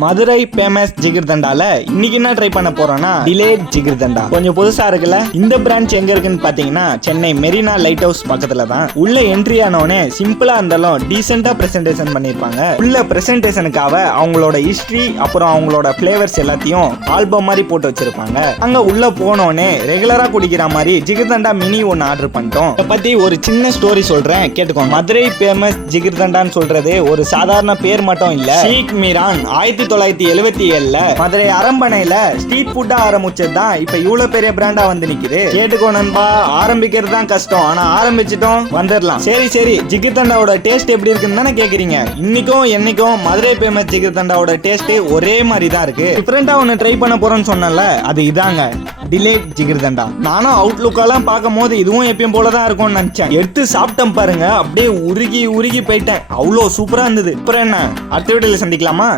Madurai famous ஜிகிர்தண்டால இன்னைக்கு என்ன try பண்ண போறோம்னா டிலேட் ஜிகிர்தண்டா. கொஞ்சம் புதுசா இருக்குல்ல. இந்த பிரான்ச் எங்க இருக்குன்னு பாத்தீங்கன்னா சென்னை மெரினா லைட் ஹவுஸ் பக்கத்துல தான். உள்ள என்ட்ரி ஆனோடனே சிம்பிளா இருந்தாலும் டீசெண்டா பிரசன்டேஷன் பண்ணிருப்பாங்க. உள்ள பிரசன்டேஷனுக்காக அவங்களோட ஹிஸ்டரி அப்புறம் அவங்களோட பிளேவர்ஸ் எல்லாத்தையும் ஆல்பம் மாதிரி போட்டு வச்சிருப்பாங்க. அங்க உள்ள போனோடனே ரெகுலரா குடிக்கிற மாதிரி ஜிகிர்தண்டா மினி ஒன்னு ஆர்டர் பண்ணிட்டோம். இதை பத்தி ஒரு சின்ன ஸ்டோரி சொல்றேன் கேட்டுக்கோங்க. மதுரை ஃபேமஸ் ஜிகிர்தண்டான்னு சொல்றது ஒரு சாதாரண பேர் மட்டும் இல்ல. ஷேக் மீரான் 1977 மதுரை அரண்மனையில ஸ்ட்ரீட் ஃபுட்டா ஆரம்பிச்சது தான் இப்ப இவ்வளவு பெரிய பிராண்டா வந்து நிக்குது. கேட்டுக்கோ நண்பா, ஆரம்பிக்கிறது தான் கஷ்டம், ஆனா ஆரம்பிச்சிட்டோம் வந்துடலாம். சரி ஜிகிர்தண்டாவோட டேஸ்ட் எப்படி இருக்குன்னு தானே கேக்குறீங்க. இன்னைக்கும் என்னைக்கும் மதுரை ஃபேமஸ் ஜிகிர்தண்டாவோட டேஸ்ட் ஒரே மாதிரி தான் இருக்கு. டிஃபரெண்டா ஒன்னு ட்ரை பண்ண போறோம்னு சொன்னல, அது இதாங்க டிலேட் ஜிகிர்தண்டா. நானும் அவுட்லுக் எல்லாம் பார்க்கும் போது இதுவும் எப்பயும் போலதான் இருக்கும்னு நினைச்சேன். எடுத்து சாப்பிட்டேன் பாருங்க, அப்படியே உருகி போயிட்டேன். அவ்வளோ சூப்பரா இருந்தது. அப்புறம் என்ன, அடுத்த வீடியோல சந்திக்கலாமா?